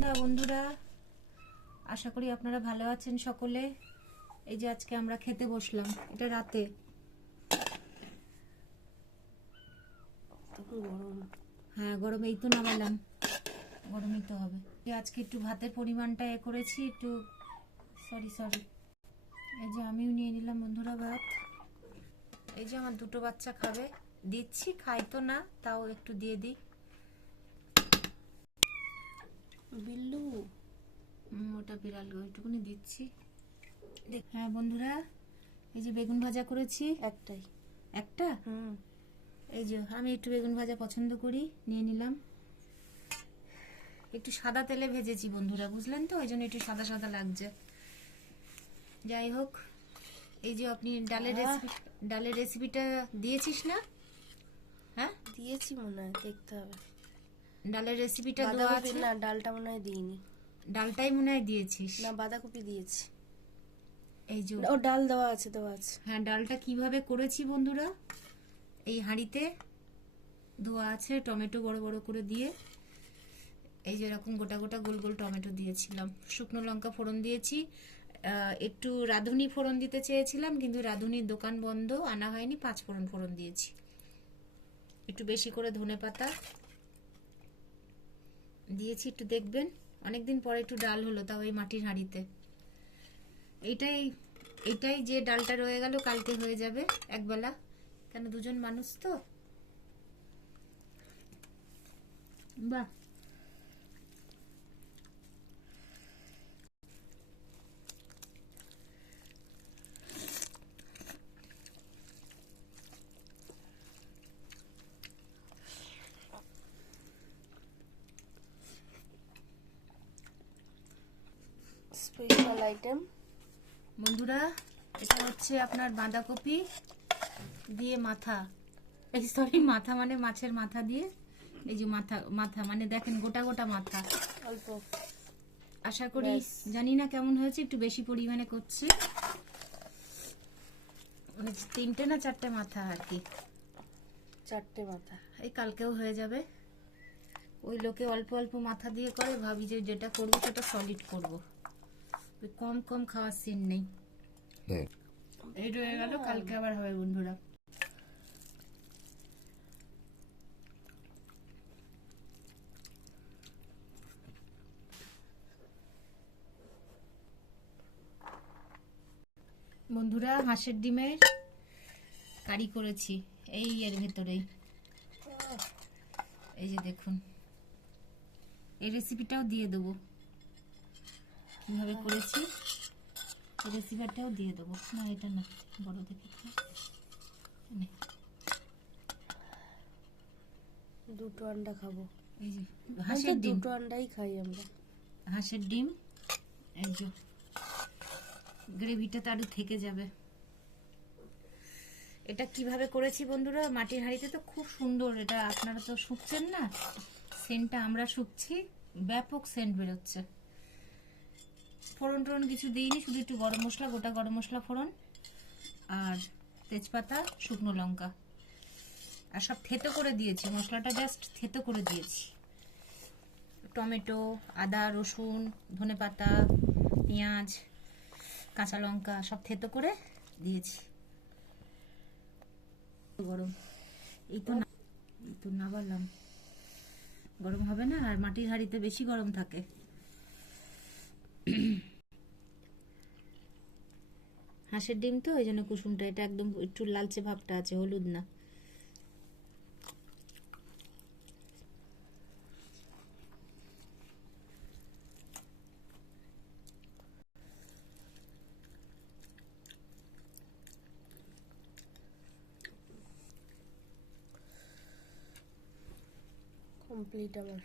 সন্ধ্যা বন্ধুরা, আশা করি আপনারা ভালো আছেন সকলে। এই যে আজকে আমরা খেতে বসলাম, এটা রাতে। গরম, হ্যাঁ গরম, এই তো নামালাম, গরমই তো হবে। আজকে একটু ভাতের পরিমাণটা করেছি একটু, সরি। এই যে আমিও নিয়ে নিলাম বন্ধুরা ভাত। এই যে আমার দুটো বাচ্চা খাবে, দিচ্ছি, খাই তো না, তাও একটু দিয়ে দিই। বিল্লু, ওটা বিড়াল, ওইটুকুনি দিচ্ছি। হ্যাঁ বন্ধুরা, এই যে বেগুন ভাজা করেছি, একটা। এই যে আমি একটু বেগুন ভাজা পছন্দ করি, নিয়ে নিলাম। একটু সাদা তেলে ভেজেছি বন্ধুরা, বুঝলেন তো, ওই জন্য একটু সাদা সাদা লাগছে। যাই হোক, এই যে আপনি ডালের রেসিপিটা দিয়েছিস না? হ্যাঁ দিয়েছি মনে হয়, দেখতে হবে। ডালের রেসিপিটা দেওয়া আছে না? ডালটা মনে হয় দিইনি। ডালটাই মনে হয় দিয়েছিস না, বাঁধাকপি দিয়েছি। এই যে ও ডাল দেওয়া আছে। হ্যাঁ, ডালটা কিভাবে করেছি বন্ধুরা, এই হাঁড়িতে ধোয়া আছে, টমেটো বড় বড় করে দিয়ে, এই যে এরকম গোটা গোটা গোল গোল টমেটো দিয়েছিলাম, শুকনো লঙ্কা ফোড়ন দিয়েছি, একটু রাঁধুনি ফোড়ন দিতে চেয়েছিলাম কিন্তু রাঁধুনির দোকান বন্ধ, আনা হয়নি, 5 ফোড়ন দিয়েছি, একটু বেশি করে ধনেপাতা দিয়েছি, একটু দেখবেন অনেকদিন পরে একটু ডাল হলো, তাও এই মাটির হাঁড়িতে। এটাই যে ডালটা রয়ে গেল, কালকে হয়ে যাবে একবেলা, কেন দুজন মানুষ তো। বাহ, স্পেশাল আইটেম বন্ধুরা, এটা হচ্ছে আপনার বাঁধাকপি দিয়ে মাথা, এই সরি মাথা মানে মাছের মাথা দিয়ে, এই যে মাথা মানে দেখেন গোটা গোটা মাথা, অল্প। আশা করি, জানি না কেমন হয়েছে, একটু বেশি পরিমাণে করছি, 3টে না 4টে মাথা আর কি, 4টে মাথা। এই কালকেও হয়ে যাবে। ওই লোকে অল্প অল্প মাথা দিয়ে করে, ভাবি যে যেটা করবো সেটা সলিড করবো, কম কম খাওয়ার সিন নেই। এই রয়ে গেল, কালকে আবার হবে বন্ধুরা। বন্ধুরা, হাঁসের ডিমের কারি করেছি, এই এর ভেতরেই, এই যে দেখুন, এই রেসিপিটাও দিয়ে দেবো, কিভাবে করেছি এই রেসিপিটাও দিয়ে দেবো। না এটা না, বড় দেখে দুটো আন্ডা খাবো। এই যে হাঁসের ডিম, দুটো আন্ডাই খাই আমরা। হাঁসের ডিম, এই যে গ্রেভিটা তো আরো থেকে যাবে। এটা কিভাবে করেছি বন্ধুরা, মাটির হাঁড়িতে তো খুব সুন্দর, এটা আপনারা তো শুকছেন না, সেন্টটা আমরা শুকছি, ব্যাপক সেন্ট বেরোচ্ছে। ফোড়ন টোড়ন কিছু দিইনি, শুধু একটু গরম মশলা, গোটা গরম মশলা ফোড়ন আর তেজপাতা, শুকনো লঙ্কা, আর সব থেতো করে দিয়েছি, মশলাটা জাস্ট থেতো করে দিয়েছি, টমেটো, আদা, রসুন, ধনেপাতা, পেঁয়াজ, কাঁচা লঙ্কা সব থেতো করে দিয়েছি। গরম, এই তো নাবালাম, গরম হবে না, আর মাটির হাঁড়িতে বেশি গরম থাকে। হাঁসের ডিম তো, এই জন্য কুসুমটা, এটা একদম একটু লালচে ভাবটা আছে, হলুদ না। কমপ্লিট আমার।